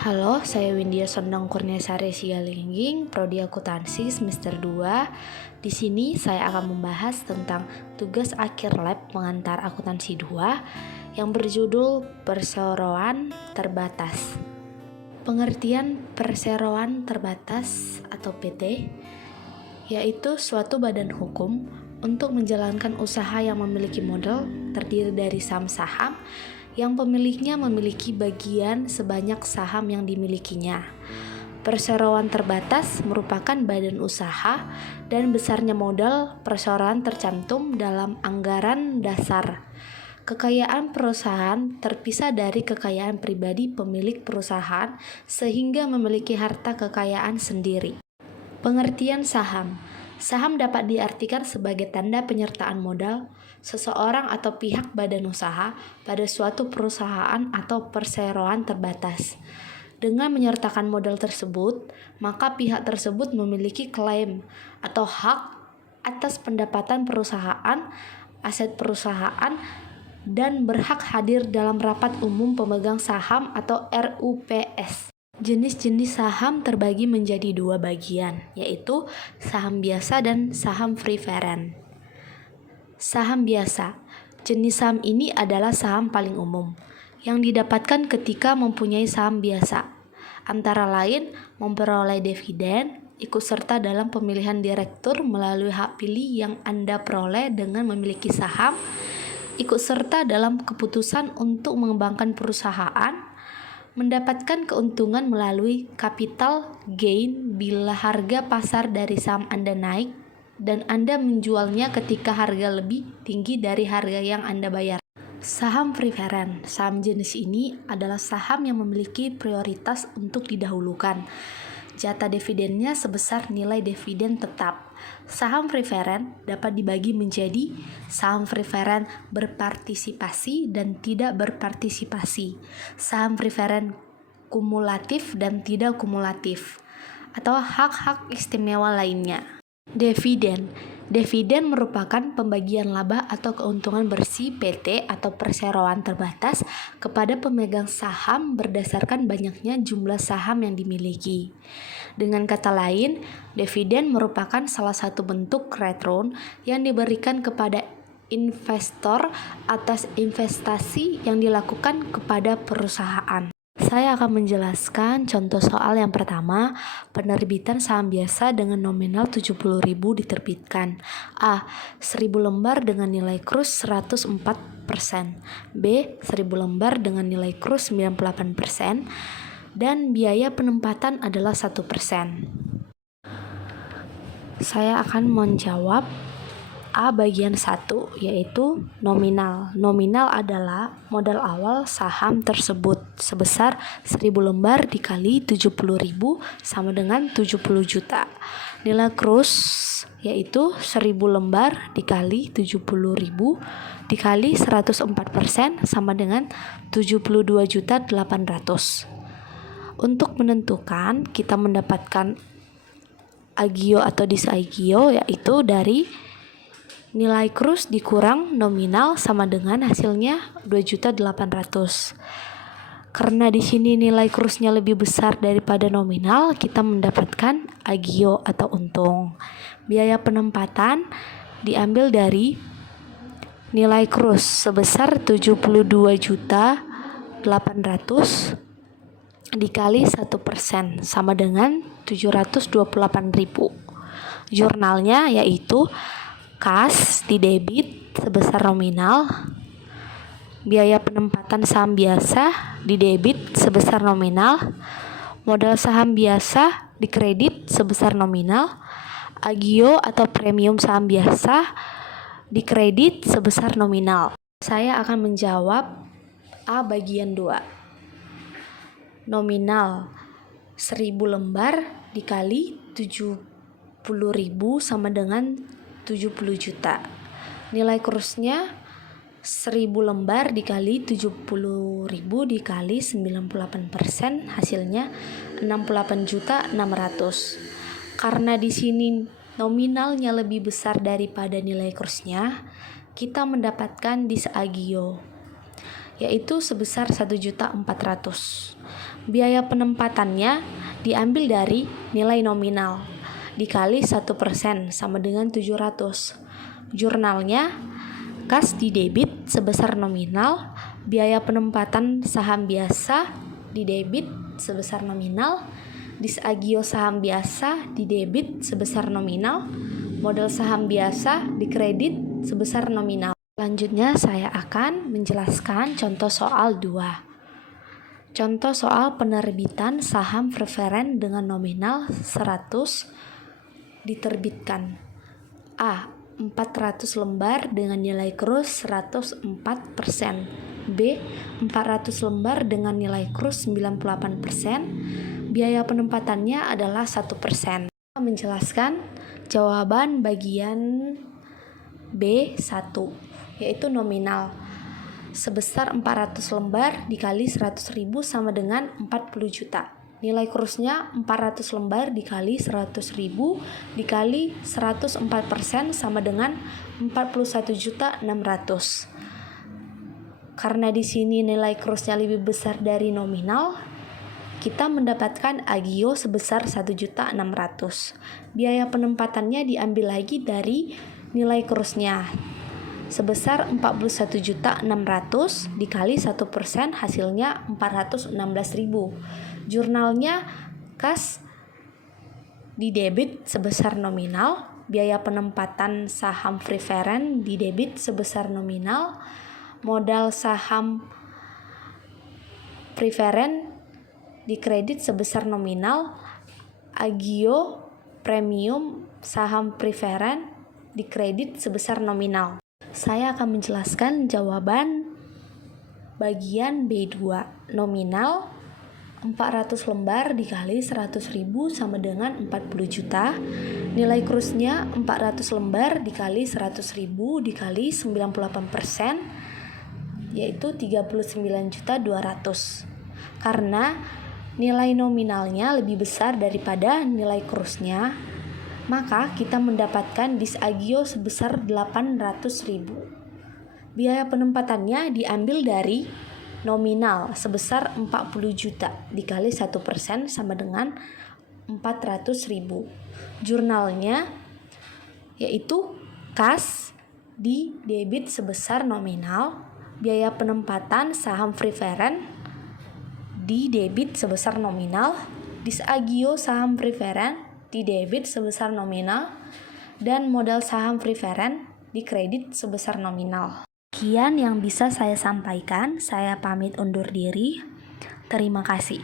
Halo, saya Windia Sondang Kurniasari Sigalingging, Prodi Akuntansi semester 2. Di sini saya akan membahas tentang tugas akhir lab pengantar akuntansi 2 yang berjudul Perseroan Terbatas. Pengertian perseroan terbatas atau PT yaitu suatu badan hukum untuk menjalankan usaha yang memiliki modal terdiri dari saham-saham yang pemiliknya memiliki bagian sebanyak saham yang dimilikinya. Perseroan terbatas merupakan badan usaha dan besarnya modal perseroan tercantum dalam anggaran dasar. Kekayaan perusahaan terpisah dari kekayaan pribadi pemilik perusahaan sehingga memiliki harta kekayaan sendiri. Pengertian saham. Saham dapat diartikan sebagai tanda penyertaan modal seseorang atau pihak badan usaha pada suatu perusahaan atau perseroan terbatas. Dengan menyertakan modal tersebut, maka pihak tersebut memiliki klaim atau hak atas pendapatan perusahaan, aset perusahaan, dan berhak hadir dalam rapat umum pemegang saham atau RUPS. Jenis-jenis saham terbagi menjadi dua bagian, yaitu saham biasa dan saham preferen. Saham biasa, jenis saham ini adalah saham paling umum, yang didapatkan ketika mempunyai saham biasa, antara lain memperoleh dividen, ikut serta dalam pemilihan direktur melalui hak pilih yang Anda peroleh dengan memiliki saham, ikut serta dalam keputusan untuk mengembangkan perusahaan, mendapatkan keuntungan melalui capital gain bila harga pasar dari saham Anda naik dan Anda menjualnya ketika harga lebih tinggi dari harga yang Anda bayar. Saham preferen. Saham jenis ini adalah saham yang memiliki prioritas untuk didahulukan. Jatah dividennya sebesar nilai dividen tetap. Saham preferen dapat dibagi menjadi saham preferen berpartisipasi dan tidak berpartisipasi, saham preferen kumulatif dan tidak kumulatif, atau hak-hak istimewa lainnya. Dividen merupakan pembagian laba atau keuntungan bersih PT atau perseroan terbatas kepada pemegang saham berdasarkan banyaknya jumlah saham yang dimiliki. Dengan kata lain, dividen merupakan salah satu bentuk return yang diberikan kepada investor atas investasi yang dilakukan kepada perusahaan. Saya akan menjelaskan contoh soal yang pertama. Penerbitan saham biasa dengan nominal 70.000 diterbitkan. A. 1.000 lembar dengan nilai krus 104%. B. 1.000 lembar dengan nilai krus 98%. Dan biaya penempatan adalah 1%. Saya akan menjawab A bagian 1, yaitu nominal. Nominal adalah modal awal saham tersebut sebesar 1.000 lembar dikali 70.000 sama dengan 70 juta. Nilai krus yaitu 1.000 lembar dikali 70.000 dikali 104% sama dengan 72.800. Untuk menentukan, kita mendapatkan agio atau disagio, yaitu dari nilai krus dikurang nominal sama dengan hasilnya 2.800. Karena di sini nilai krusnya lebih besar daripada nominal, kita mendapatkan agio atau untung. Biaya penempatan diambil dari nilai krus sebesar 72.800 dikali 1% sama dengan 728.000. Jurnalnya yaitu kas di debit sebesar nominal, biaya penempatan saham biasa di debit sebesar nominal, modal saham biasa di kredit sebesar nominal, agio atau premium saham biasa di kredit sebesar nominal. Saya akan menjawab A bagian 2. Nominal 1.000 lembar dikali 70.000 sama dengan 70 juta. Nilai krusnya 1.000 lembar dikali 70.000 dikali 98%, hasilnya 68.600. Karena di sini nominalnya lebih besar daripada nilai krusnya, kita mendapatkan disagio, yaitu sebesar 1.400.000. Biaya penempatannya diambil dari nilai nominal dikali 1% sama dengan 700. Jurnalnya kas di debit sebesar nominal, biaya penempatan saham biasa di debit sebesar nominal, disagio saham biasa di debit sebesar nominal, modal saham biasa di kredit sebesar nominal. Selanjutnya saya akan menjelaskan contoh soal 2. Contoh soal penerbitan saham preferen dengan nominal 100 diterbitkan. A. 400 lembar dengan nilai kurus 104%. B. 400 lembar dengan nilai kurus 98%. Biaya penempatannya adalah 1%. Menjelaskan jawaban bagian B1, yaitu nominal sebesar 400 lembar dikali 100.000 sama dengan 40 juta. Nilai kurusnya 400 lembar dikali 100.000 dikali 104% sama dengan 41.600. Karena di sini nilai kurusnya lebih besar dari nominal, kita mendapatkan agio sebesar 1.600. Biaya penempatannya diambil lagi dari nilai kurusnya sebesar 41.600 dikali 1% hasilnya 416.000. Jurnalnya kas di debit sebesar nominal, biaya penempatan saham preferen di debit sebesar nominal, modal saham preferen di kredit sebesar nominal, agio premium saham preferen di kredit sebesar nominal. Saya akan menjelaskan jawaban bagian B2. Nominal 400 lembar dikali 100.000 sama dengan 40 juta. Nilai kurusnya 400 lembar dikali 100.000 dikali 98%, yaitu 39.200. Karena nilai nominalnya lebih besar daripada nilai kurusnya, maka kita mendapatkan disagio sebesar 800.000. Biaya penempatannya diambil dari nominal sebesar 40 juta dikali 1% sama dengan 400.000. Jurnalnya yaitu kas di debit sebesar nominal, biaya penempatan saham preferen di debit sebesar nominal, disagio saham preferen di debit sebesar nominal, dan modal saham preferen di kredit sebesar nominal. Sekian yang bisa saya sampaikan. Saya pamit undur diri. Terima kasih.